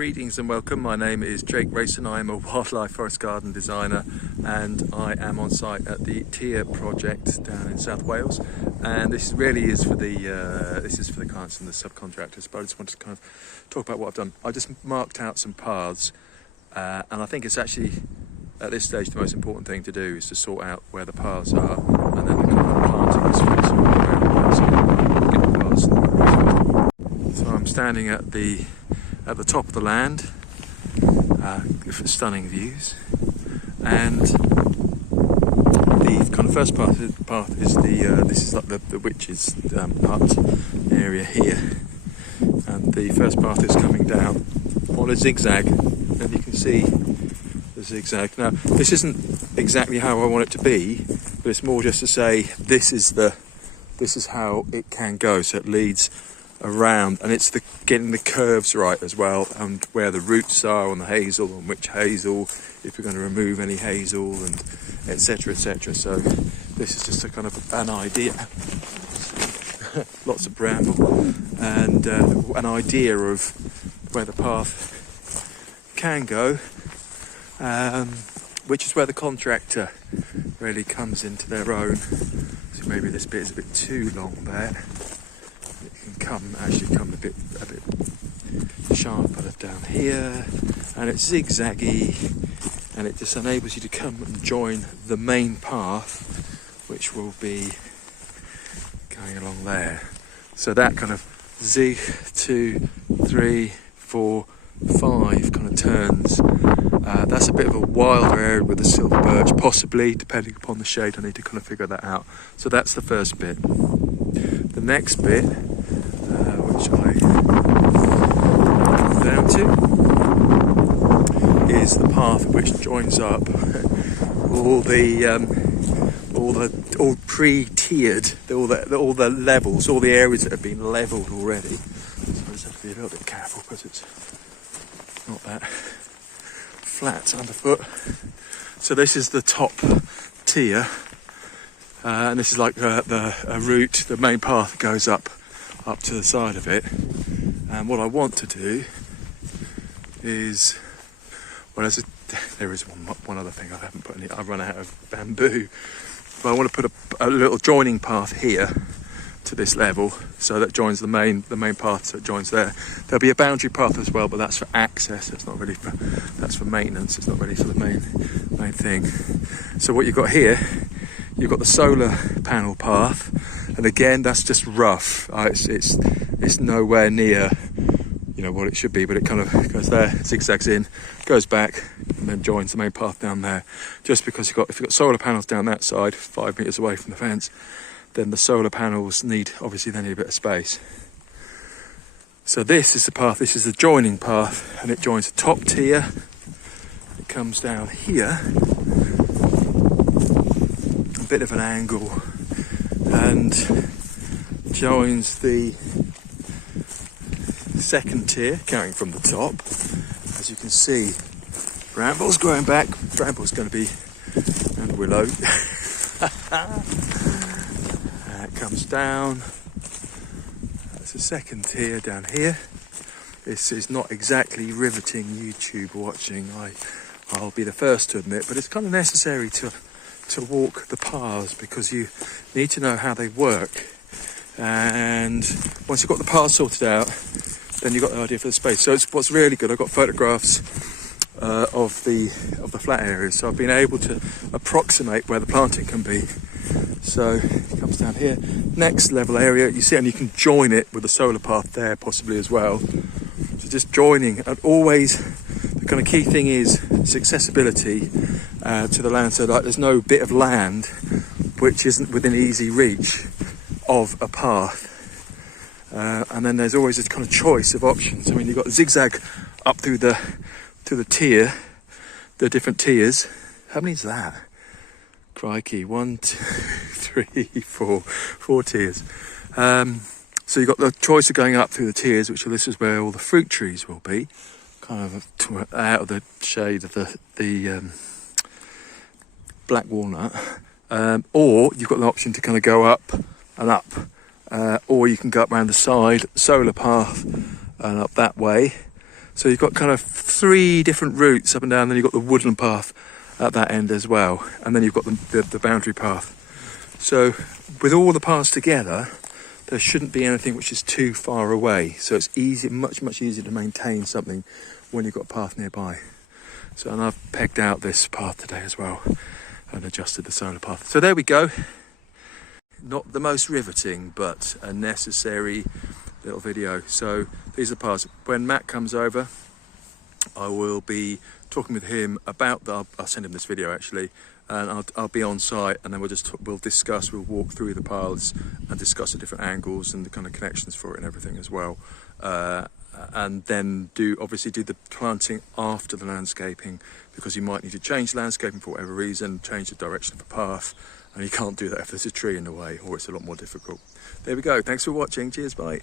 Greetings and welcome. My name is Jake Rayson. I am a wildlife forest garden designer and I am on site at the Tir project down in South Wales. And this really is for the clients and the subcontractors. But I just wanted to kind of talk about what I've done. I just marked out some paths, and I think it's actually at this stage the most important thing to do is to sort out where the paths are, and then the kind of planting is fixed around so get the paths in the right place. So I'm standing at the top of the land, stunning views, and the kind of first path is this is like the witch's hut area here, and the first path is coming down on a zigzag, and you can see the zigzag. Now this isn't exactly how I want it to be, but it's more just to say this is how it can go. So it leads around, and it's getting the curves right as well, and where the roots are on the hazel, and which hazel, if you're going to remove any hazel, and etc. So this is just a kind of an idea. Lots of bramble, and an idea of where the path can go, which is where the contractor really comes into their own. So maybe this bit is a bit too long there. It can actually come a bit sharper down here, and it's zigzaggy, and it just enables you to come and join the main path, which will be going along there. So that kind of zig 2, 3, 4, 5 kind of turns. That's a bit of a wilder area with the silver birch, possibly, depending upon the shade. I need to kind of figure that out. So that's the first bit. The next bit, which I come down to, is the path which joins up all pre-tiered, all the levels, all the areas that have been levelled already. So I just have to be a little bit careful because it's not that flat underfoot. So this is the top tier, and this is like a route. The main path goes up to the side of it, and what I want to do is, well, there is one other thing I haven't put in it. I've run out of bamboo, but I want to put a little joining path here to this level, so that joins the main path, so it joins there. There'll be a boundary path as well, but that's for access. It's not really that's for maintenance. It's not really for the main thing. So what you've got here, you've got the solar panel path, and again that's just rough. It's nowhere near what it should be, but it kind of goes there, zigzags in, goes back, and then joins the main path down there. Just because if you've got solar panels down that side, 5 meters away from the fence, then the solar panels need a bit of space. So this is the path, this is the joining path, and it joins the top tier. It comes down here, a bit of an angle, and joins the second tier, counting from the top. As you can see, bramble's growing back, bramble's going to be, and willow. It comes down. That's the second tier down here. This is not exactly riveting YouTube watching, I'll be the first to admit, but it's kind of necessary to walk the paths, because you need to know how they work. And once you've got the path sorted out, then you've got the idea for the space. So what's really good, I've got photographs of the flat areas, so I've been able to approximate where the planting can be. So it comes down here, next level area, you see, and you can join it with the solar path there possibly as well. So just joining, and always the kind of key thing is accessibility to the land. So like there's no bit of land which isn't within easy reach of a path. And then there's always a kind of choice of options. I mean, you've got the zigzag up through the tier, the different tiers. How many is that? Crikey, 1, 2, 3, 4 tiers. So you've got the choice of going up through the tiers, this is where all the fruit trees will be, kind of out of the shade of the black walnut. Or you've got the option to kind of go up and up. Or you can go up around the side, solar path, and up that way. So you've got kind of 3 different routes up and down, then you've got the woodland path at that end as well, and then you've got the boundary path. So with all the paths together, there shouldn't be anything which is too far away. So it's easy, much easier to maintain something when you've got a path nearby. So, and I've pegged out this path today as well and adjusted the solar path. So there we go. Not the most riveting, but a necessary little video. So these are the paths. When Matt comes over, I will be talking with him about I'll send him this video actually, and I'll be on site, and then we'll walk through the paths and discuss the different angles and the kind of connections for it and everything as well. And then obviously do the planting after the landscaping, because you might need to change the landscaping for whatever reason, change the direction of the path, and you can't do that if there's a tree in the way, or it's a lot more difficult. There we go. Thanks for watching. Cheers, bye.